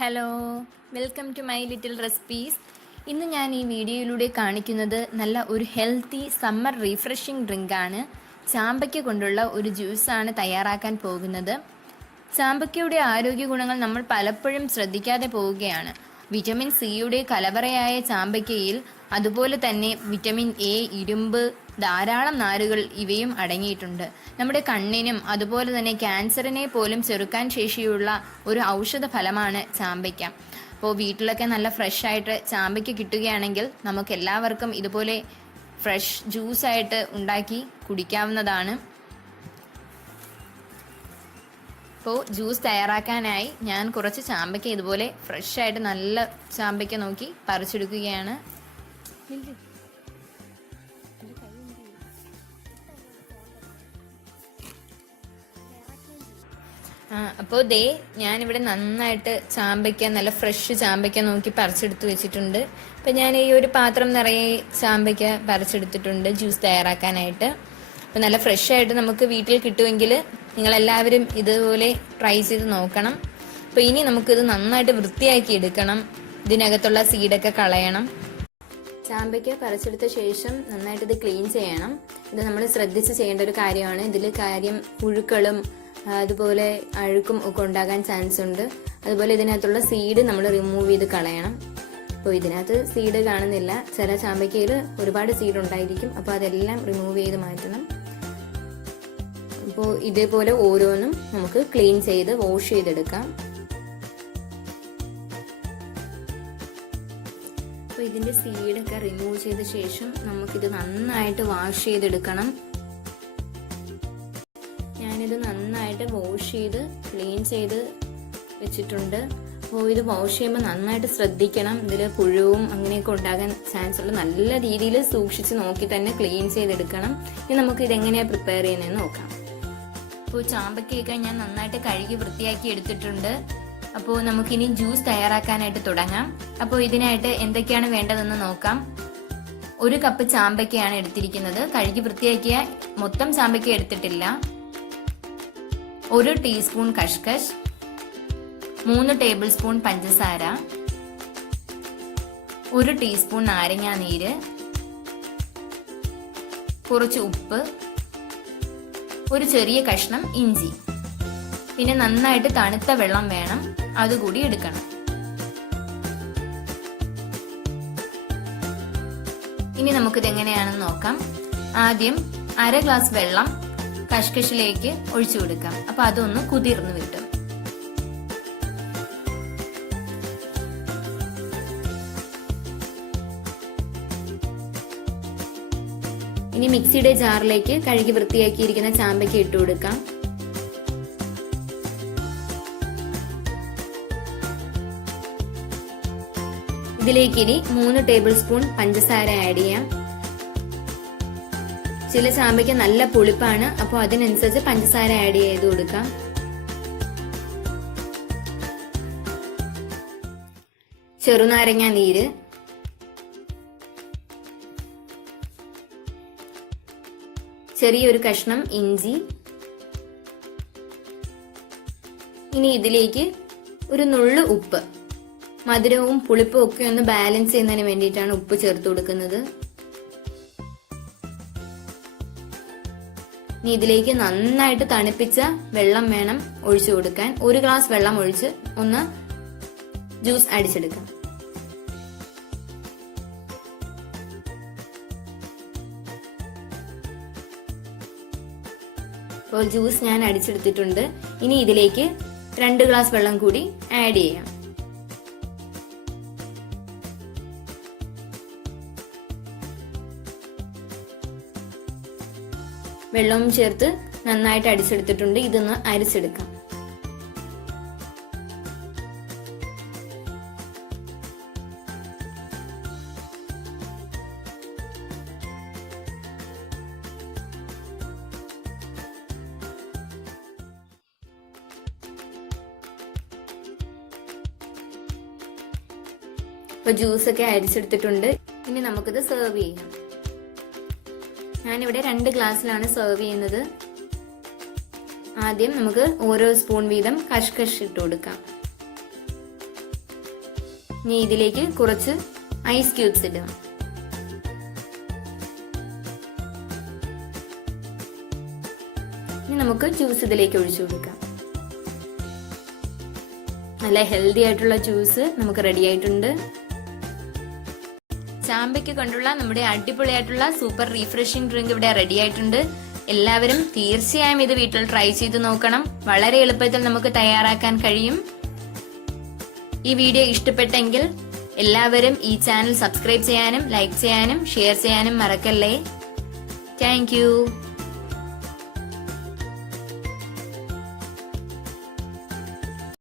Hello, welcome to my little recipes. ഇന്ന് ഞാൻ ഈ വീഡിയോയിലൂടെ കാണിക്കുന്നത് നല്ല ഒരു ഹെൽത്തി സമ്മർ റീഫ്രഷിംഗ് ഡ്രിങ്കാണ്. ചാമ്പയ്ക്ക കൊണ്ടുള്ള ഒരു ജ്യൂസാണ് തയ്യാറാക്കാൻ പോകുന്നത്. ചാമ്പയ്ക്കയുടെ ആരോഗ്യ ഗുണങ്ങൾ നമ്മൾ പലപ്പോഴും ശ്രദ്ധിക്കാതെ പോവുകയാണ്. വിറ്റമിൻ സിയുടെ കലവറയായ ചാമ്പയ്ക്കയിൽ അതുപോലെ തന്നെ വിറ്റമിൻ എ, ഇരുമ്പ്, ധാരാളം നാരുകൾ ഇവയും അടങ്ങിയിട്ടുണ്ട്. നമ്മുടെ കണ്ണിനും അതുപോലെ തന്നെ ക്യാൻസറിനെ പോലും ചെറുക്കാൻ ശേഷിയുള്ള ഒരു ഔഷധ ഫലമാണ് ചാമ്പയ്ക്ക. അപ്പോൾ വീട്ടിലൊക്കെ നല്ല ഫ്രഷ് ആയിട്ട് ചാമ്പയ്ക്ക കിട്ടുകയാണെങ്കിൽ നമുക്ക് എല്ലാവർക്കും ഇതുപോലെ ഫ്രഷ് ജ്യൂസായിട്ട് ഉണ്ടാക്കി കുടിക്കാവുന്നതാണ്. അപ്പോൾ ജ്യൂസ് തയ്യാറാക്കാനായി ഞാൻ കുറച്ച് ചാമ്പയ്ക്ക ഇതുപോലെ ഫ്രഷ് ആയിട്ട് നല്ല ചാമ്പയ്ക്ക നോക്കി പറിച്ചെടുക്കുകയാണ്. അപ്പോൾ ഞാനിവിടെ നന്നായിട്ട് ചാമ്പയ്ക്ക, നല്ല ഫ്രഷ് ചാമ്പയ്ക്ക നോക്കി പറിച്ചെടുത്ത് വെച്ചിട്ടുണ്ട്. അപ്പം ഞാൻ ഈ ഒരു പാത്രം നിറയെ ചാമ്പയ്ക്ക പറിച്ചെടുത്തിട്ടുണ്ട് ജ്യൂസ് തയ്യാറാക്കാനായിട്ട്. അപ്പം നല്ല ഫ്രഷ് ആയിട്ട് നമുക്ക് വീട്ടിൽ കിട്ടുമെങ്കിൽ നിങ്ങളെല്ലാവരും ഇതുപോലെ ട്രൈ ചെയ്ത് നോക്കണം. അപ്പോൾ ഇനി നമുക്കിത് നന്നായിട്ട് വൃത്തിയാക്കി എടുക്കണം. ഇതിനകത്തുള്ള സീഡൊക്കെ കളയണം. ചാമ്പയ്ക്ക പറിച്ചെടുത്ത ശേഷം നന്നായിട്ട് ഇത് ക്ലീൻ ചെയ്യണം. ഇത് നമ്മൾ ശ്രദ്ധിച്ച് ചെയ്യേണ്ട ഒരു കാര്യമാണ്. ഇതിൽ പുഴുക്കളും അതുപോലെ അഴുക്കും ഒക്കെ ഉണ്ടാകാൻ ചാൻസ് ഉണ്ട്. അതുപോലെ ഇതിനകത്തുള്ള സീഡ് നമ്മൾ റിമൂവ് ചെയ്ത് കളയണം. അപ്പോൾ ഇതിനകത്ത് സീഡ് കാണുന്നില്ല. ചില ചാമ്പയ്ക്കയിൽ ഒരുപാട് സീഡ് ഉണ്ടായിരിക്കും. അപ്പോൾ അതെല്ലാം റിമൂവ് ചെയ്ത് മാറ്റണം. അപ്പോൾ ഇതേപോലെ ഓരോന്നും നമുക്ക് ക്ലീൻ ചെയ്ത് വാഷ് ചെയ്തെടുക്കാം. അപ്പോൾ ഇതിൻ്റെ സീഡൊക്കെ റിമൂവ് ചെയ്ത ശേഷം നമുക്കിത് നന്നായിട്ട് വാഷ് ചെയ്തെടുക്കണം. ഞാനിത് നന്നായിട്ട് വാഷ് ചെയ്ത് ക്ലീൻ ചെയ്ത് വെച്ചിട്ടുണ്ട്. അപ്പോൾ ഇത് വാഷ് ചെയ്യുമ്പോൾ നന്നായിട്ട് ശ്രദ്ധിക്കണം. ഇതിൽ പുഴുവും അങ്ങനെയൊക്കെ ഉണ്ടാകാൻ ചാൻസ് ഉള്ള നല്ല രീതിയിൽ സൂക്ഷിച്ച് നോക്കി തന്നെ ക്ലീൻ ചെയ്തെടുക്കണം. ഇനി നമുക്ക് ഇതെങ്ങനെയാണ് പ്രിപ്പയർ ചെയ്യുന്നതെന്ന് നോക്കാം. അപ്പോൾ ചാമ്പയ്ക്കൊക്കെ ഞാൻ നന്നായിട്ട് കഴുകി വൃത്തിയാക്കി എടുത്തിട്ടുണ്ട്. അപ്പോൾ നമുക്കിനി ജ്യൂസ് തയ്യാറാക്കാനായിട്ട് തുടങ്ങാം. അപ്പോൾ ഇതിനായിട്ട് എന്തൊക്കെയാണ് വേണ്ടതെന്ന് നോക്കാം. 1 കപ്പ് ചാമ്പയ്ക്കയാണ് എടുത്തിരിക്കുന്നത്. കഴുകി വൃത്തിയാക്കിയ മൊത്തം ചാമ്പയ്ക്ക എടുത്തിട്ടില്ല. 1 ടീസ്പൂൺ കഷ്കശ്, 3 ടേബിൾ സ്പൂൺ പഞ്ചസാര, 1 ടീസ്പൂൺ നാരങ്ങാ നീര്, കുറച്ച് ഉപ്പ്, ഒരു ചെറിയ കഷ്ണം ഇഞ്ചി, പിന്നെ നന്നായിട്ട് തണുത്ത വെള്ളം വേണം, അതുകൂടി എടുക്കണം. ഇനി നമുക്കിത് എങ്ങനെയാണെന്ന് നോക്കാം. ആദ്യം 1/2 ഗ്ലാസ് വെള്ളം കഷ്കഷിലേക്ക് ഒഴിച്ചു കൊടുക്കാം. അപ്പൊ അതൊന്ന് കുതിർന്ന് കിട്ടും. ഇനി മിക്സിയുടെ ജാറിലേക്ക് കഴുകി വൃത്തിയാക്കിയിരിക്കുന്ന ചാമ്പയ്ക്ക ഇട്ട് കൊടുക്കാം. ഇതിലേക്ക് ഇനി 3 ടേബിൾ സ്പൂൺ പഞ്ചസാര ആഡ് ചെയ്യാം. ചില ചാമ്പയ്ക്ക നല്ല പുളിപ്പാണ്. അപ്പോൾ അതിനനുസരിച്ച് പഞ്ചസാര ആഡ് ചെയ്ത് കൊടുക്കാം. ചെറുനാരങ്ങ നീര്, ചെറിയൊരു കഷ്ണം ഇഞ്ചി. ഇനി ഇതിലേക്ക് ഒരു നുള്ളു ഉപ്പ്. മധുരവും പുളിപ്പും ഒക്കെ ഒന്ന് ബാലൻസ് ചെയ്യുന്നതിന് വേണ്ടിയിട്ടാണ് ഉപ്പ് ചേർത്ത് കൊടുക്കുന്നത്. ഇനി ഇതിലേക്ക് നന്നായിട്ട് തണുപ്പിച്ച വെള്ളം വേണം ഒഴിച്ചു കൊടുക്കാൻ. 1 ഗ്ലാസ് വെള്ളം ഒഴിച്ച് ഒന്ന് ജ്യൂസ് അടിച്ചെടുക്കാം. അപ്പോൾ ജ്യൂസ് ഞാൻ അടിച്ചെടുത്തിട്ടുണ്ട്. ഇനി ഇതിലേക്ക് 2 ഗ്ലാസ് വെള്ളം കൂടി ആഡ് ചെയ്യാം. വെള്ളവും ചേർത്ത് നന്നായിട്ട് അടിച്ചെടുത്തിട്ടുണ്ട്. ഇതൊന്ന് അരിച്ചെടുക്കാം. അപ്പോൾ ജ്യൂസൊക്കെ അരിച്ചെടുത്തിട്ടുണ്ട്. ഇനി നമുക്കിത് സെർവ് ചെയ്യാം. ഞാനിവിടെ 2 ഗ്ലാസ്സിലാണ് സെർവ് ചെയ്യുന്നത്. ആദ്യം നമുക്ക് ഓരോ സ്പൂൺ വീതം കഷ്കഷ് ഇട്ട് കൊടുക്കാം. ഇനി ഇതിലേക്ക് കുറച്ച് ഐസ് ക്യൂബ്സ് ഇടുക. ഇനി നമുക്ക് ജ്യൂസ് ഇതിലേക്ക് ഒഴിച്ചു കൊടുക്കാം. നല്ല ഹെൽത്തി ആയിട്ടുള്ള ജ്യൂസ് നമുക്ക് റെഡി ആയിട്ടുണ്ട്. ചാമ്പയ്ക്ക കൊണ്ടുള്ള നമ്മുടെ അടിപൊളിയായിട്ടുള്ള സൂപ്പർ റീഫ്രഷിംഗ് ഡ്രിങ്ക് ഇവിടെ റെഡി ആയിട്ടുണ്ട്. എല്ലാവരും തീർച്ചയായും ഇത് വീട്ടിൽ ട്രൈ ചെയ്ത് നോക്കണം. വളരെ എളുപ്പത്തിൽ നമുക്ക് തയ്യാറാക്കാൻ കഴിയും. ഈ വീഡിയോ ഇഷ്ടപ്പെട്ടെങ്കിൽ എല്ലാവരും ഈ ചാനൽ സബ്സ്ക്രൈബ് ചെയ്യാനും ലൈക്ക് ചെയ്യാനും ഷെയർ ചെയ്യാനും മറക്കല്ലേ. Thank you.